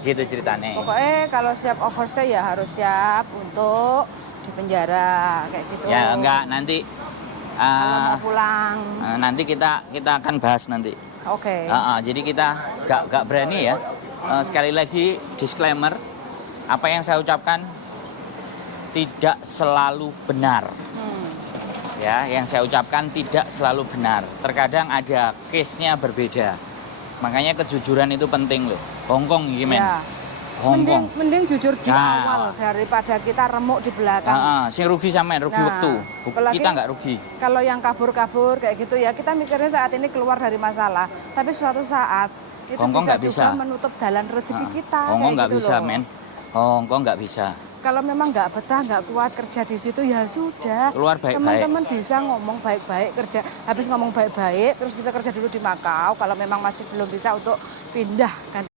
Gitu ceritanya. Pokoknya kalau siap overstay ya harus siap untuk di penjara kayak gitu. Ya enggak, nanti Kalau mau pulang. nanti kita akan bahas nanti. Oke. Jadi kita nggak berani ya. Sekali lagi disclaimer, apa yang saya ucapkan tidak selalu benar. Ya, yang saya ucapkan tidak selalu benar. Terkadang ada case-nya berbeda. Makanya kejujuran itu penting loh. Hongkong gimana? Ya. Hongkong. Mending jujur di awal daripada kita remuk di belakang. Sing rugi sampean, rugi waktu. Kita nggak rugi. Kalau yang kabur-kabur kayak gitu ya, kita mikirnya saat ini keluar dari masalah. Tapi suatu saat itu Hongkong bisa juga menutup jalan rezeki kita. Hongkong nggak gitu bisa, loh. men. Hongkong nggak bisa. Kalau memang nggak betah, nggak kuat kerja di situ ya sudah. Keluar baik-baik. Teman-teman bisa ngomong baik-baik kerja. Habis ngomong baik-baik, terus bisa kerja dulu di Makau. Kalau memang masih belum bisa untuk pindah kan.